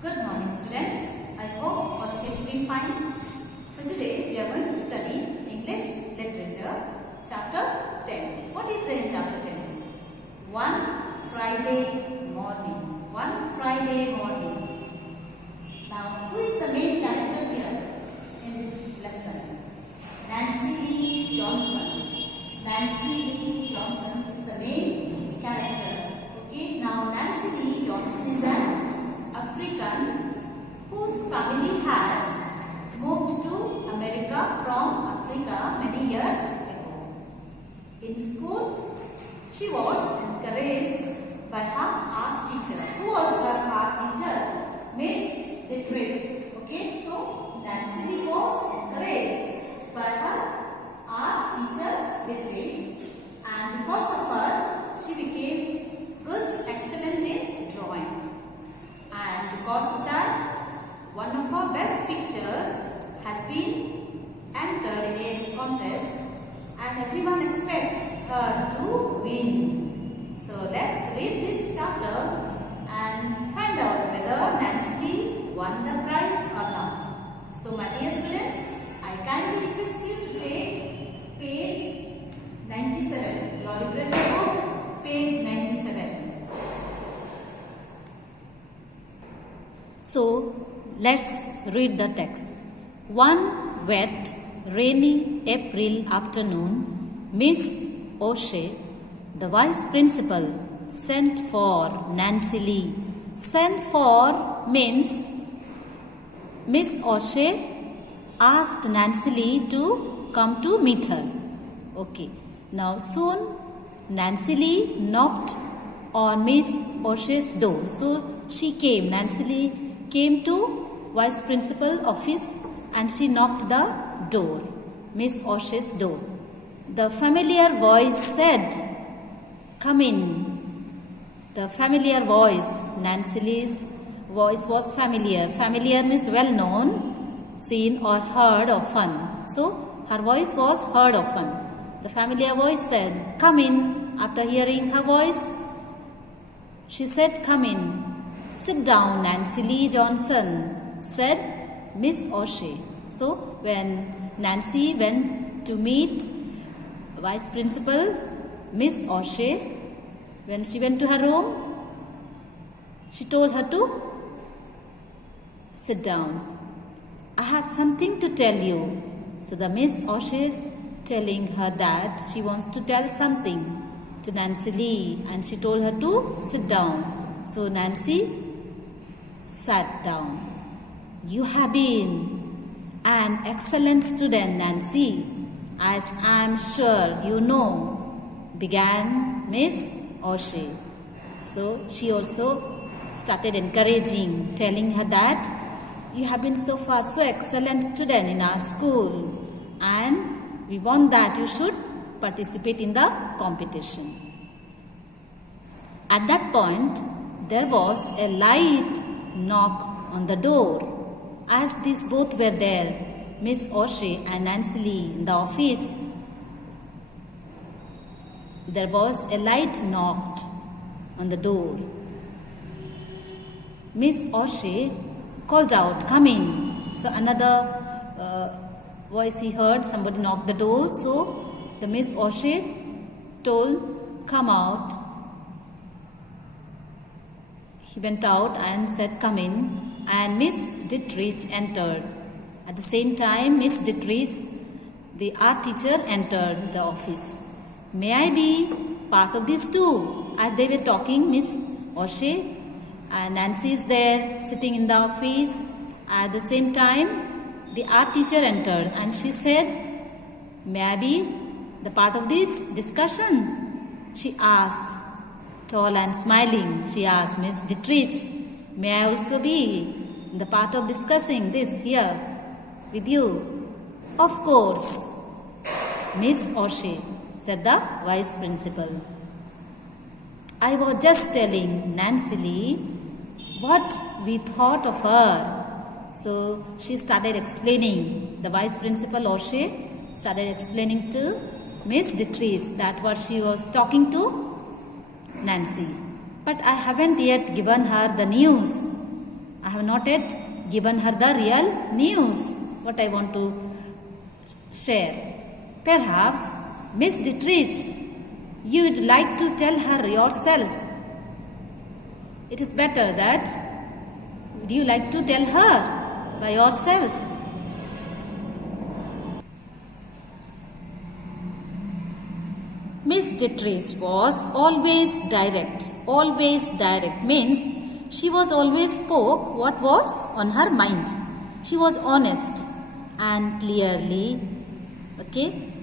Good morning, students. I hope all of you will be fine. So today we are going to study English Literature, Chapter 10. What is there in Chapter 10? One Friday morning. One Friday morning. Now, who is the main character here in this lesson? Nancy Lee Johnson. Nancy Lee Johnson is the main character. Okay. Now, Nancy Lee Johnson is an African whose family has moved to America from Africa many years ago. In school, she was encouraged by her art teacher. Who was her art teacher? Miss Dittrich. Okay, so Nancy Lee was encouraged by her art teacher Dittrich, and because of her, she became good, excellent in drawing. And because of that, one of her best pictures has been entered in a contest and everyone expects her to win. So let's read this chapter and find out whether Nancy Lee won the prize or not. So my dear students, I kindly request you to take page 97, your literature book, page 97. So, let's read the text. One wet, rainy April afternoon, Miss O'Shea, the vice principal, sent for Nancy Lee. Sent for means Miss O'Shea asked Nancy Lee to come to meet her. Okay. Now, soon Nancy Lee knocked on Miss O'Shea's door. So, she came. Nancy Lee came to vice principal office and she knocked the door, Miss O'Shea's door. The familiar voice said, "Come in." The familiar voice, Nancy Lee's voice was familiar. Familiar means well known, seen or heard often. So her voice was heard often. The familiar voice said, "Come in." After hearing her voice, she said, "Come in." "Sit down, Nancy Lee Johnson," said Miss O'Shea. So, when Nancy went to meet Vice Principal Miss O'Shea, when she went to her room, she told her to sit down. "I have something to tell you." So, the Miss O'Shea is telling her that she wants to tell something to Nancy Lee, and she told her to sit down. So Nancy sat down. "You have been an excellent student, Nancy, as I am sure you know," began Miss O'Shea. So she also started encouraging, telling her that you have been so far so excellent student in our school, and we want that you should participate in the competition. At that point, there was a light knock on the door. As these both were there, Miss O'Shea and Nancy Lee in the office, there was a light knocked on the door. Miss O'Shea called out, "Come in." So another voice he heard, somebody knocked the door. So the Miss O'Shea told, "Come out." He went out and said, "Come in," and Miss Dittrich entered. At the same time, Miss Dittrich, the art teacher, entered the office. "May I be part of this too?" As they were talking, Miss O'Shea and Nancy is there sitting in the office. At the same time, the art teacher entered and she said, "May I be the part of this discussion?" She asked. Tall and smiling, she asked Miss Dittrich, "May I also be the part of discussing this here with you?" "Of course, Miss O'Shea," said the vice principal. "I was just telling Nancy Lee what we thought of her." So she started explaining, the vice principal O'Shea started explaining to Miss Dittrich that what she was talking to Nancy. "But I haven't yet given her the news. I have not yet given her the real news, what I want to share. Perhaps, Miss Dietrich, you would like to tell her yourself. It is better that, would you like to tell her by yourself? Miss Dietrich was always direct. Always direct means she was always spoke what was on her mind. She was honest and clearly. Okay?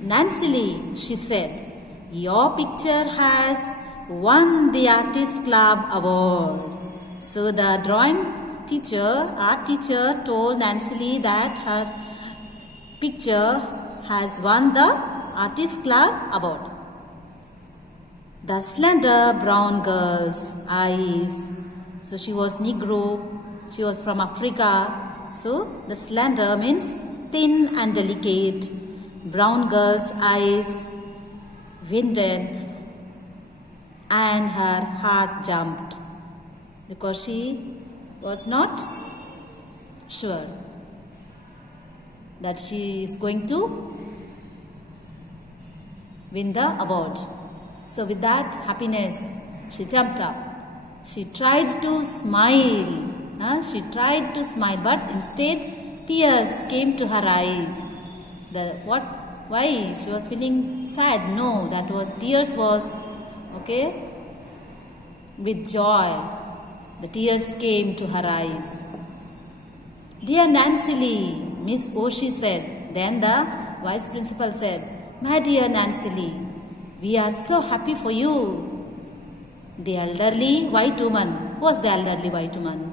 Nancy Lee, she said, your picture has won the Artist Club Award. So the art teacher told Nancy Lee that her picture has won the Artist Club Award. The slender brown girl's eyes. So she was Negro. She was from Africa. So the slender means thin and delicate. Brown girl's eyes winded and her heart jumped because she was not sure that she is going to win the award. So with that happiness, she jumped up. She tried to smile. But instead tears came to her eyes. Why? She was feeling sad? No, that was tears was okay. With joy, the tears came to her eyes. Dear Nancy Lee, Miss Oshie said. Then the vice principal said, my dear Nancy Lee, we are so happy for you. The elderly white woman. Who was the elderly white woman?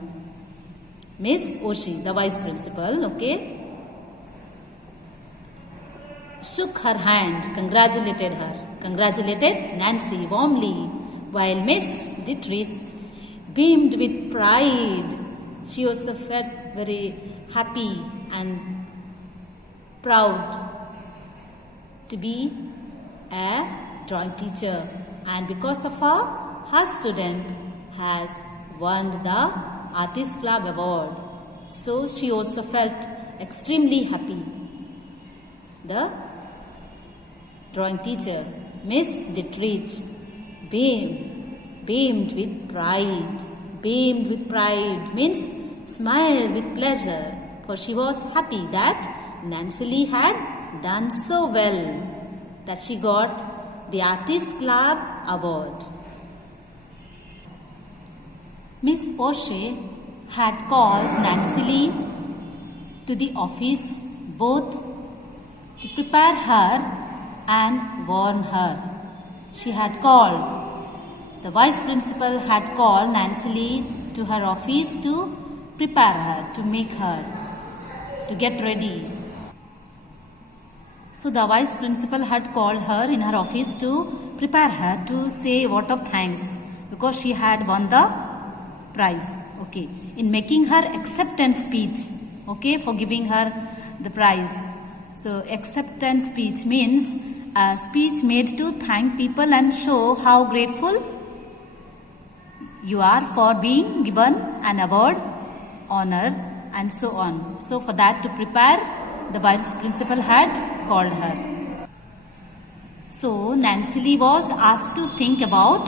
Miss Oshie, the vice principal, okay, shook her hand, congratulated Nancy warmly, while Miss Dietrich beamed with pride. She also felt very happy and proud to be a drawing teacher, and because of her student has won the Artist Club Award. So she also felt extremely happy. The drawing teacher, Miss Dietrich, beamed with pride. Beamed with pride means smiled with pleasure, for she was happy that Nancy Lee had done so well that she got the Artist Club Award. Miss Oshie had called Nancy Lee to the office both to prepare her and warn her. The vice principal had called Nancy Lee to her office to prepare her, to make her, to get ready. So the vice principal had called her in her office to prepare her to say a word of thanks because she had won the prize. Okay, in making her acceptance speech, okay, for giving her the prize. So acceptance speech means a speech made to thank people and show how grateful you are for being given an award, honor, and so on. So for that to prepare, the vice principal had called her. So Nancy Lee was asked to think about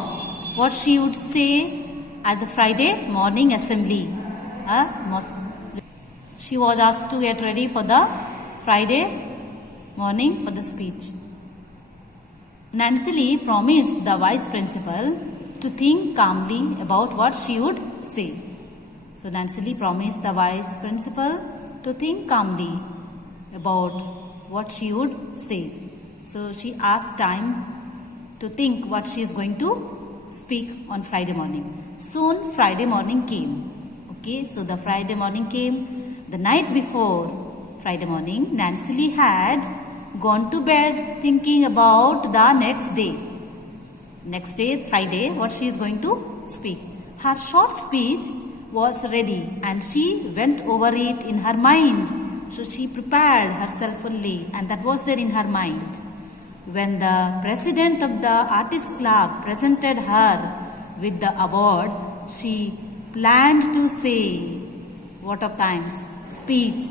what she would say at the Friday morning assembly. She was asked to get ready for the Friday morning for the speech. Nancy Lee promised the vice principal to think calmly about what she would say. So Nancy Lee promised the vice principal to think calmly about what she would say. So she asked time to think what she is going to speak on Friday morning. Soon Friday morning came. Okay, so the Friday morning came. The night before Friday morning, Nancy Lee had gone to bed thinking about the next day. Next day, Friday, what she is going to speak. Her short speech was ready and she went over it in her mind. So she prepared herself fully and that was there in her mind. When the president of the Artist Club presented her with the award, she planned to say. What of times? Speech.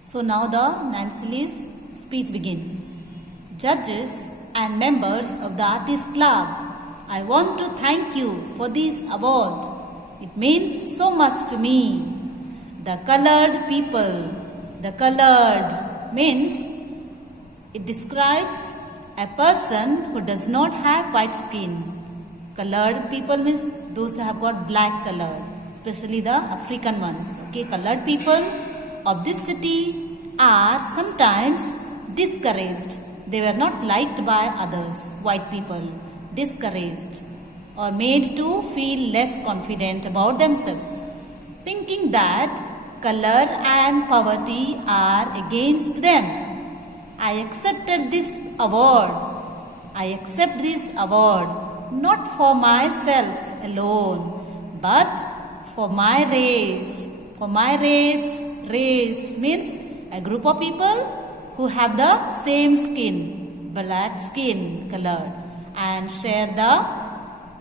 So now the Nancy Lee's speech begins. Judges and members of the Artists Club, I want to thank you for this award. It means so much to me. The colored people. The colored means it describes a person who does not have white skin. Colored people means those who have got black color, especially the African ones. Okay, colored people of this city are sometimes discouraged. They were not liked by others, white people, discouraged or made to feel less confident about themselves, thinking that color and poverty are against them. I accepted this award. I accept this award not for myself alone, but for my race. For my race, race means a group of people who have the same skin, black skin color, and share the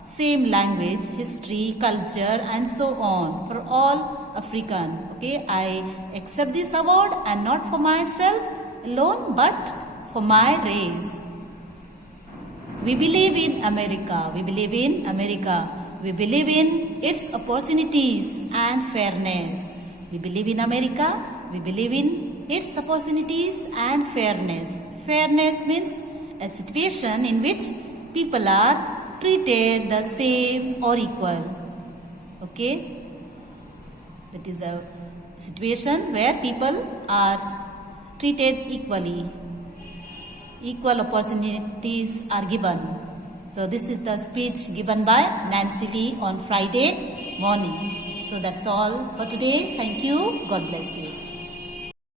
same language, history, culture, and so on. For all African. Okay, I accept this award and not for myself alone, but for my race. We believe in America. We believe in America. We believe in its opportunities and fairness. We believe in America. We believe in its opportunities and fairness. Fairness means a situation in which people are treated the same or equal. Okay? That is a situation where people are treated equally. Equal opportunities are given. So this is the speech given by Nancy Lee on Friday morning. So that's all for today. Thank you. God bless you.